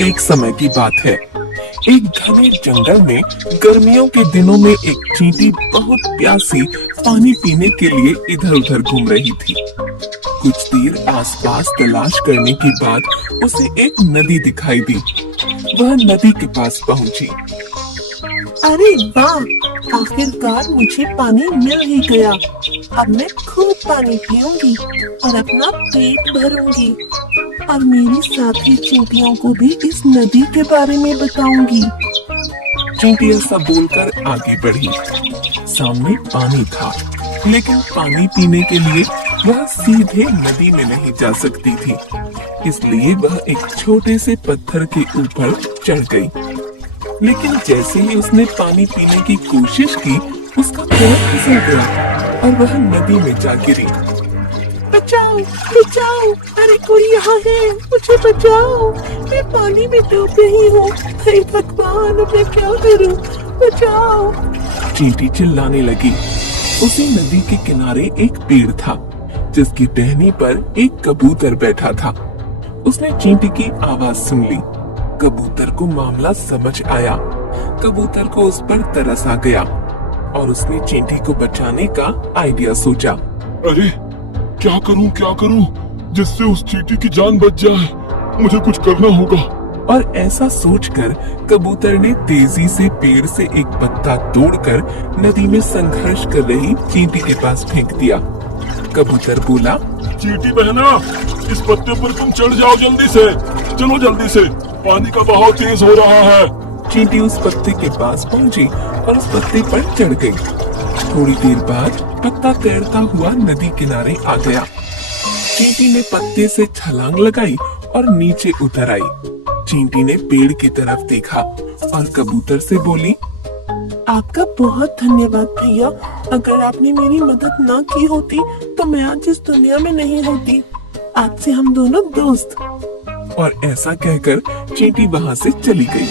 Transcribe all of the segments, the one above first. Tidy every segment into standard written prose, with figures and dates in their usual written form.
एक समय की बात है। एक घने जंगल में गर्मियों के दिनों में एक चींटी बहुत प्यासी पानी पीने के लिए इधर उधर घूम रही थी। कुछ देर आसपास तलाश करने के बाद उसे एक नदी दिखाई दी। वह नदी के पास पहुंची। अरे वाह! आखिरकार मुझे पानी मिल ही गया। अब मैं खूब पानी पीऊंगी और अपना पेट भरूंगी और मेरी साथी चींटियों को भी इस नदी के बारे में बताऊंगी। चींटी ऐसा बोलकर आगे बढ़ी। सामने पानी था, लेकिन पानी पीने के लिए वह सीधे नदी में नहीं जा सकती थी। इसलिए वह एक छोटे से पत्थर के ऊपर चढ़ गई। लेकिन जैसे ही उसने पानी पीने की कोशिश की, उसका पैर फिसल गया और वह नदी में जा गिरी। बचाओ! बचाओ! अरे कोई यहाँ है, मुझे बचाओ! मैं पानी में डूब रही हूँ। हे भगवान, मैं क्या करूँ? बचाओ! चींटी चिल्लाने लगी। उसी नदी के किनारे एक पेड़ था, जिसकी टहनी पर एक कबूतर बैठा था। उसने चींटी की आवाज सुन ली। कबूतर को मामला समझ आया। कबूतर को उस पर तरस आ गया और उसने चींटी को बचाने का आइडिया सोचा। अरे क्या करूं जिससे उस चींटी की जान बच जाए। मुझे कुछ करना होगा। और ऐसा सोचकर कबूतर ने तेजी से पेड़ से एक पत्ता तोड़कर नदी में संघर्ष कर रही चींटी के पास फेंक दिया। कबूतर बोला, चींटी बहना, इस पत्ते पर तुम चढ़ जाओ जल्दी से। चलो जल्दी से, पानी का बहाव तेज हो रहा है। चींटी उस पत्ते के पास पहुंची और उस पत्ते पर चढ़ गई। थोड़ी देर बाद पत्ता तैरता हुआ नदी किनारे आ गया। चींटी ने पत्ते से छलांग लगाई और नीचे उतर आई। चींटी ने पेड़ की तरफ देखा और कबूतर से बोली, आपका बहुत धन्यवाद भैया। अगर आपने मेरी मदद ना की होती तो मैं आज इस दुनिया में नहीं होती। आज से हम दोनों दोस्त। और ऐसा कहकर चींटी वहाँ से चली गई।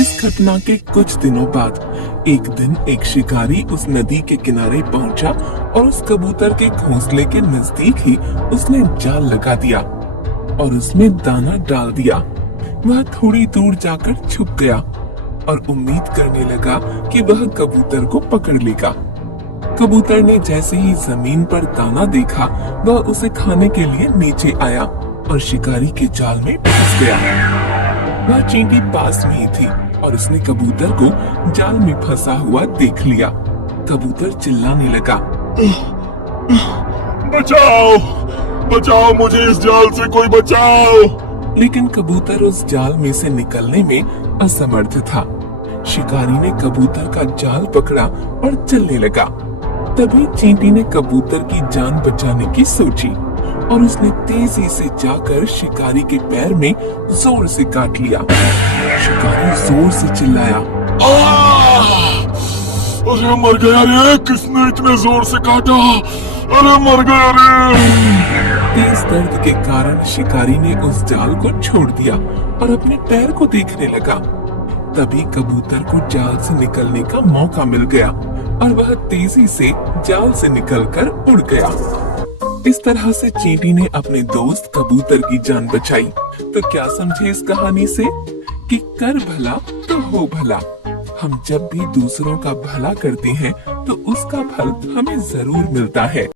इस घटना के कुछ दिनों बाद एक दिन एक शिकारी उस नदी के किनारे पहुंचा और उस कबूतर के घोंसले के नजदीक ही उसने जाल लगा दिया और उसमें दाना डाल दिया। वह थोड़ी दूर जाकर छुप गया और उम्मीद करने लगा कि वह कबूतर को पकड़ लेगा। कबूतर ने जैसे ही जमीन पर दाना देखा, वह उसे खाने के लिए नीचे आया और शिकारी के जाल में फंस गया। वह चींटी पास में ही थी और उसने कबूतर को जाल में फंसा हुआ देख लिया। कबूतर चिल्लाने लगा, बचाओ! बचाओ मुझे, इस जाल से कोई बचाओ! लेकिन कबूतर उस जाल में से निकलने में असमर्थ था। शिकारी ने कबूतर का जाल पकड़ा और चलने लगा। तभी चींटी ने कबूतर की जान बचाने की सोची और उसने तेजी से जाकर शिकारी के पैर में जोर से काट लिया। शिकारी जोर से चिल्लाया, अरे मर गया रे! किसने इतने जोर से काटा? अरे मर गया रे! तेज दर्द के कारण शिकारी ने उस जाल को छोड़ दिया और अपने पैर को देखने लगा। तभी कबूतर को जाल से निकलने का मौका मिल गया और वह तेजी से जाल से निकलकर उड़ गया। इस तरह से चींटी ने अपने दोस्त कबूतर की जान बचाई। तो क्या समझे इस कहानी से कि कर भला तो हो भला। हम जब भी दूसरों का भला करते हैं तो उसका फल हमें जरूर मिलता है।